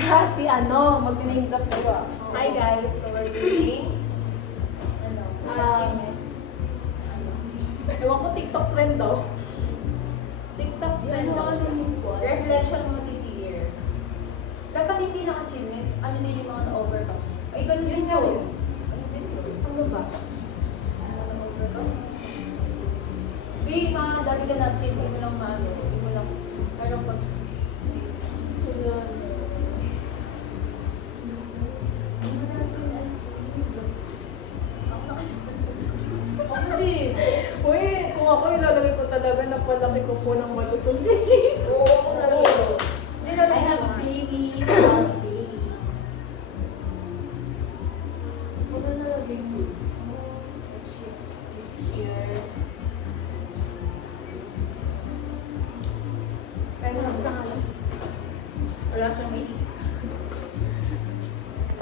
Si ano, mag-name drop ko ba? Hi guys, so we're doing achievement. Ewan ko, TikTok trend daw. TikTok trend daw. Reflection mo this year. Dapat hindi lang achievement, ano din yung mga na-overcome. Ay, ganun din yun. Ano din yun? Ano ba? Ano na-overcome? Mga dami ka na-achieve, hindi mo lang maano, hindi mo lang, parang pag... Ako din. Uy, kung ako ilalagay ko talaga na palaki ko po ng malusog si Jane. Oo, ako na rin. Hindi na I rin have a naman. baby. I have a baby. Ano na lagay mo? This year. Pero sa ngalan. Wala siyang isip.